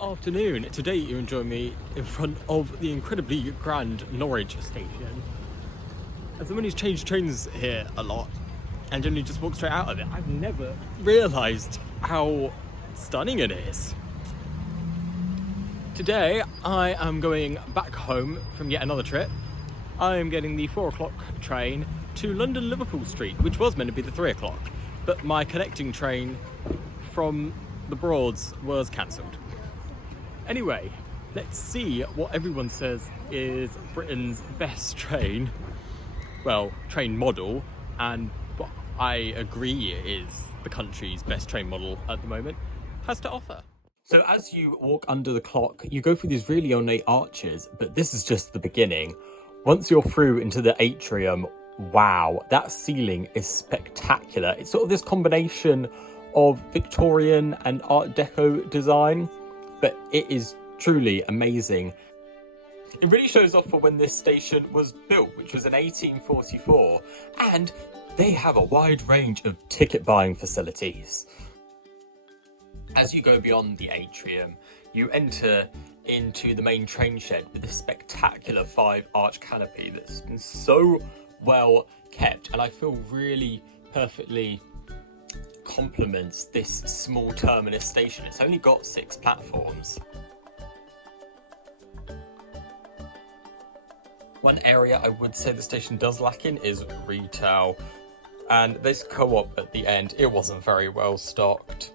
Afternoon. Today you enjoy me in front of the incredibly grand Norwich station. As someone who's changed trains here a lot and generally just walked straight out of it, I've never realised how stunning it is. Today I am going back home from yet another trip. I am getting the 4 o'clock train to London Liverpool Street, which was meant to be the 3 o'clock, but my connecting train from the Broads was cancelled. Anyway, let's see what everyone says is Britain's best train. Well, train model, and what I agree is the country's best train model at the moment, has to offer. So as you walk under the clock, you go through these really ornate arches, but this is just the beginning. Once you're through into the atrium, wow, that ceiling is spectacular. It's sort of this combination of Victorian and Art Deco design, but it is truly amazing. It really shows off for when this station was built, which was in 1844, and they have a wide range of ticket buying facilities. As you go beyond the atrium, you enter into the main train shed with this spectacular 5-arch canopy that's been so well kept, and I feel really perfectly complements this small terminus station. It's only got 6 platforms. One area I would say the station does lack in is retail, and this co-op at the end, it wasn't very well stocked.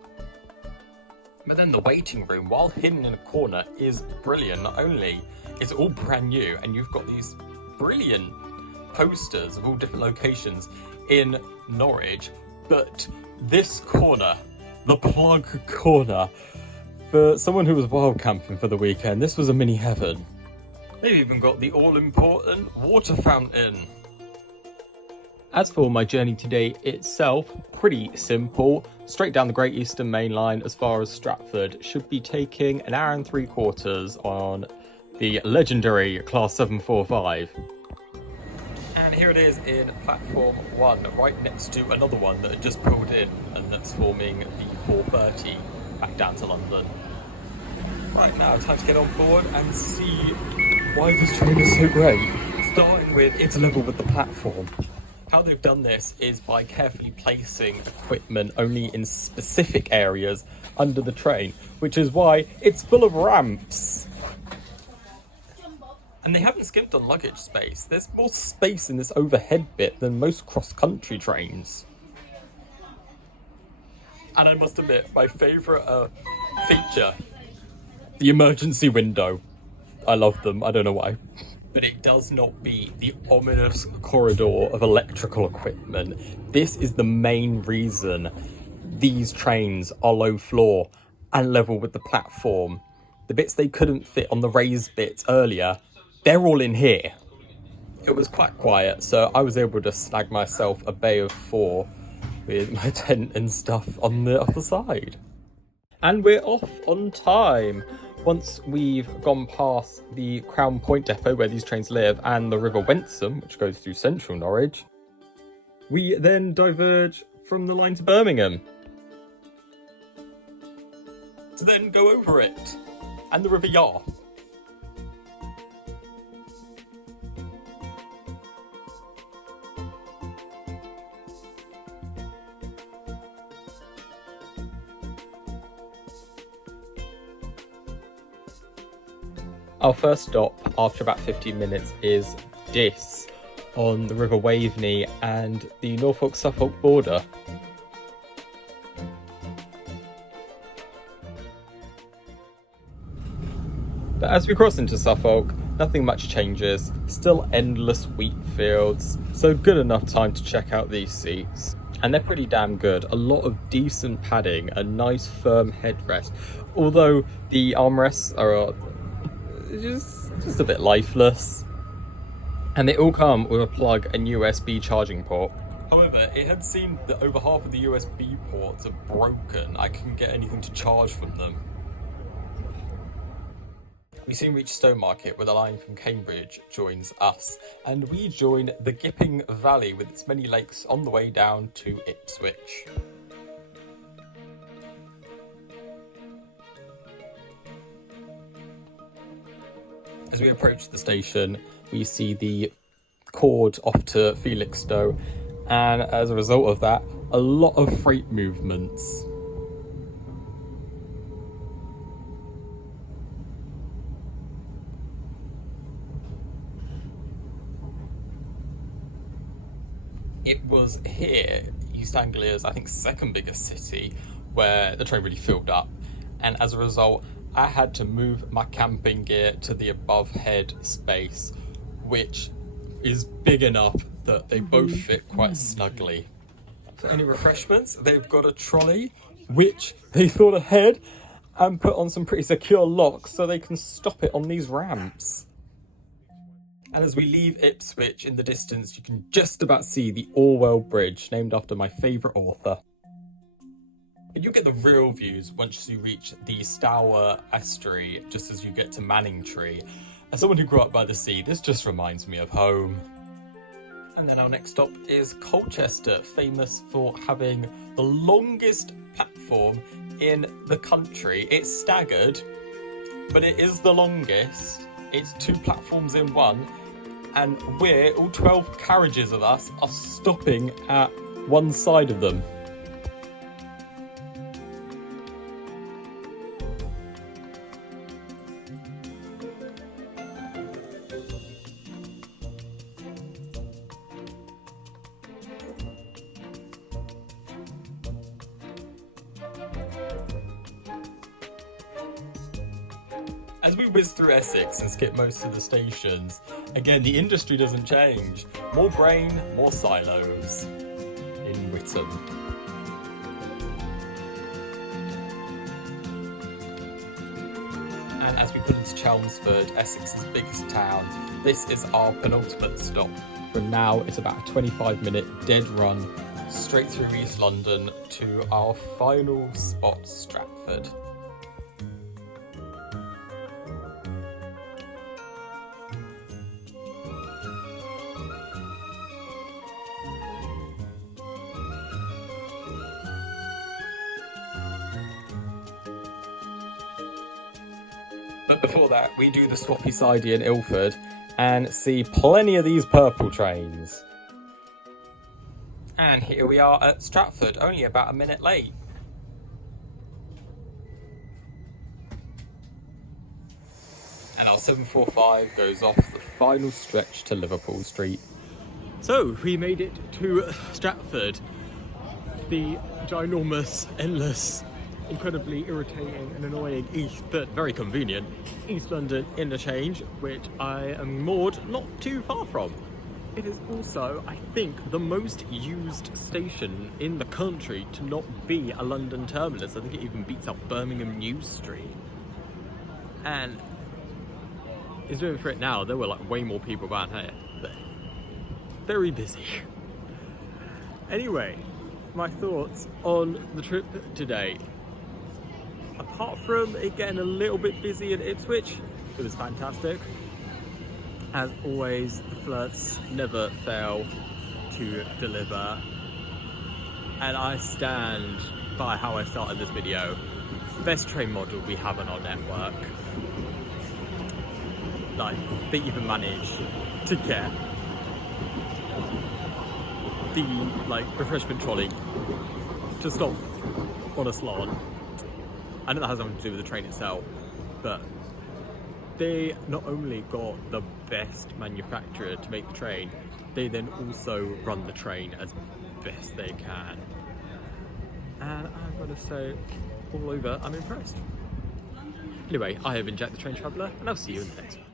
But then the waiting room, while hidden in a corner, is brilliant. Not only is it all brand new, and you've got these brilliant posters of all different locations in Norwich, but this corner, the plug corner, for someone who was wild camping for the weekend, this was a mini heaven. They've even got the all-important water fountain. As for my journey today itself, pretty simple. Straight down the Great Eastern Main Line as far as Stratford. Should be taking an hour and 3/4 on the legendary Class 745. And here it is in platform 1, right next to another one that had just pulled in, and that's forming the 4:30 back down to London. Right, now time to get on board and see why this train is so great. Starting with its level with the platform. How they've done this is by carefully placing equipment only in specific areas under the train, which is why it's full of ramps. And they haven't skimped on luggage space. There's more space in this overhead bit than most cross-country trains. And I must admit, my favourite feature, the emergency window. I love them, I don't know why. But it does not beat the ominous corridor of electrical equipment. This is the main reason these trains are low floor and level with the platform. The bits they couldn't fit on the raised bits earlier, they're all in here. It was quite quiet, so I was able to snag myself a bay of 4 with my tent and stuff on the other side. And we're off on time. Once we've gone past the Crown Point depot where these trains live and the River Wensum, which goes through central Norwich, we then diverge from the line to Birmingham to then go over it and the River Yar. Our first stop, after about 15 minutes, is Diss on the River Waveney and the Norfolk-Suffolk border. But as we cross into Suffolk, nothing much changes. Still endless wheat fields, so good enough time to check out these seats. And they're pretty damn good. A lot of decent padding, a nice firm headrest. Although the armrests are just a bit lifeless. And they all come with a plug and USB charging port. However, it had seemed that over half of the USB ports are broken. I couldn't get anything to charge from them. We soon reach Stowmarket, where the line from Cambridge joins us, and we join the Gipping Valley with its many lakes on the way down to Ipswich. As we approach the station, we see the cord off to Felixstowe, and as a result of that, a lot of freight movements. It was here, East Anglia's, I think, second biggest city, where the train really filled up, and as a result, I had to move my camping gear to the above head space, which is big enough that they both fit quite snugly. So any refreshments? They've got a trolley, which they thought ahead and put on some pretty secure locks so they can stop it on these ramps. And as we leave Ipswich in the distance, you can just about see the Orwell Bridge, named after my favourite author. And you'll get the real views once you reach the Stour estuary, just as you get to Manningtree. As someone who grew up by the sea, this just reminds me of home. And then our next stop is Colchester, famous for having the longest platform in the country. It's staggered, but it is the longest. It's 2 platforms in one, and we're, all 12 carriages of us, are stopping at one side of them. As we whiz through Essex and skip most of the stations, again, the industry doesn't change. More brain, more silos in Witham. And as we pull into Chelmsford, Essex's biggest town, this is our penultimate stop. From now, it's about a 25-minute dead run straight through East London to our final spot, Stratford. But before that, we do the swappy sidey in Ilford and see plenty of these purple trains. And here we are at Stratford, only about a minute late. And our 745 goes off the final stretch to Liverpool Street. So, we made it to Stratford. The ginormous, endless, incredibly irritating and annoying East, but very convenient, East London interchange, which I am moored not too far from. It is also, I think, the most used station in the country to not be a London terminus. I think it even beats out Birmingham New Street. And it's doing for it now. There were like way more people around here, but very busy. Anyway, my thoughts on the trip today. Apart from it getting a little bit busy in Ipswich, it was fantastic. As always, the flirts never fail to deliver. And I stand by how I started this video. Best train model we have on our network. Like, they even managed to get the refreshment trolley to stop on a slot. I know that has nothing to do with the train itself, but they not only got the best manufacturer to make the train, they then also run the train as best they can. And I'm gonna say, all over, I'm impressed. Anyway, I have been Jack the Train Traveller, and I'll see you in the next one.